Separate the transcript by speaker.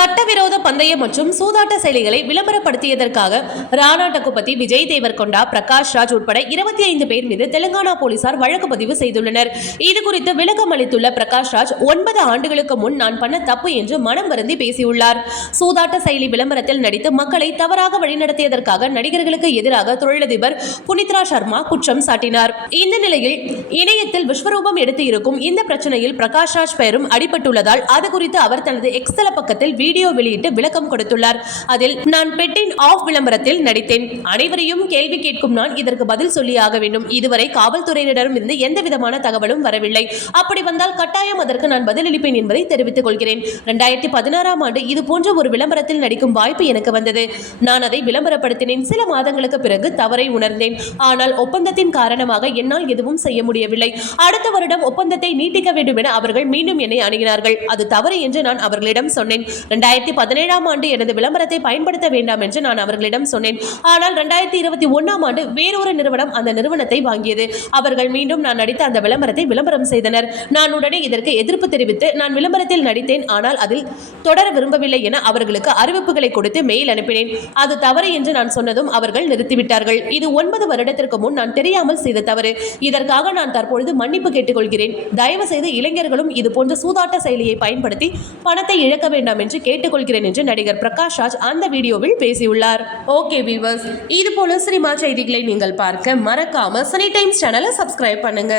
Speaker 1: சட்டவிரோத பந்தயம் மற்றும் சூதாட்ட செயலிகளை விளம்பரப்படுத்தியதற்காக ராணா டக்குபதி விஜய் தேவர்கொண்டா பிரகாஷ் ராஜ் உட்பட இருபத்தி ஐந்து பேர் மீது தெலுங்கானா போலீசார் வழக்கு பதிவு செய்துள்ளனர். இது குறித்து விளக்கம் அளித்துள்ள பிரகாஷ் ராஜ் ஒன்பது ஆண்டுகளுக்கு முன் நான் பண்ண தப்பு என்று மனம் வருந்தி பேசியுள்ளார். சூதாட்ட செயலி விளம்பரத்தில் நடித்து மக்களை தவறாக வழிநடத்தியதற்காக நடிகர்களுக்கு எதிராக தொழிலதிபர் புனித்ரா சர்மா குற்றம் சாட்டினார். இந்த நிலையில் இணையத்தில் விஸ்வரூபம் எடுத்து இருக்கும் இந்த பிரச்சனையில் பிரகாஷ் ராஜ் பெயரும் அடிபட்டுள்ளதால் அது குறித்து அவர் தனது எக்ஸ்தல பக்கத்தில் வீடியோ வீடியோ வெளியிட்டு விளக்கம் கொடுத்துள்ளார். அதில் நான் பெட்டின் ஆஃப் விளம்பரத்தில் நடித்தேன். அனைவரையும் கேள்வி கேட்கும் நான் இதற்கு பதில் சொல்லியாக வேண்டும். இதுவரை காவல்துறையினரிடம் இருந்து எந்த விதமான தகவலும் வரவில்லை. அப்படி வந்தால் கட்டாயம் அதற்கு நான் பதிலளிப்பேன் என்பதை தெரிவித்துக் கொள்கிறேன். ரெண்டாயிரத்தி பதினாறாம் ஆண்டு இது போன்ற ஒரு விளம்பரத்தில் நடிக்கும் வாய்ப்பு எனக்கு வந்தது. நான் அதை விளம்பரப்படுத்தினேன். சில மாதங்களுக்கு பிறகு தவறை உணர்ந்தேன். ஆனால் ஒப்பந்தத்தின் காரணமாக என்னால் எதுவும் செய்ய முடியவில்லை. அடுத்த வருடம் ஒப்பந்தத்தை நீட்டிக்க வேண்டும் என அவர்கள் மீண்டும் என்னை அணுகினார்கள். அது தவறு என்று நான் அவர்களிடம் சொன்னேன். ரெண்டாயிரத்தி பதினேழாம் ஆண்டு எனது விளம்பரத்தை பயன்படுத்த வேண்டாம் என்று நான் அவர்களிடம் சொன்னேன். ஆனால் ரெண்டாயிரத்தி இருபத்தி ஒன்னாம் ஆண்டு வேறொரு நிறுவனம் அந்த நிறுவனத்தை வாங்கியது. அவர்கள் மீண்டும் நான் நடித்த அந்த விளம்பரத்தை விளம்பரம் செய்தனர். நான் உடனே இதற்கு எதிர்ப்பு தெரிவித்து நான் விளம்பரத்தில் நடித்தேன் ஆனால் அதில் தொடர விரும்பவில்லை என அவர்களுக்கு அறிவிப்புகளை கொடுத்து மெயில் அனுப்பினேன். அது தவறு என்று நான் சொன்னதும் அவர்கள் நிறுத்திவிட்டார்கள். இது ஒன்பது வருடத்திற்கு முன் நான் தெரியாமல் செய்த தவறு. இதற்காக நான் தற்பொழுது மன்னிப்பு கேட்டுக்கொள்கிறேன். தயவு செய்து இளைஞர்களும் இது போன்ற சூதாட்ட செயலியை பயன்படுத்தி பணத்தை இழக்க வேண்டாம் என்று கேட்டுக்கொள்கிறேன் என்று நடிகர் பிரகாஷ் ராஜ் அந்த வீடியோவில் பேசியுள்ளார். ஓகே வீவர்ஸ் இது போல சினிமா செய்திகளை நீங்கள் பார்க்க மறக்காம சனி டைம்ஸ் சேனலை சப்ஸ்கிரைப் பண்ணுங்க.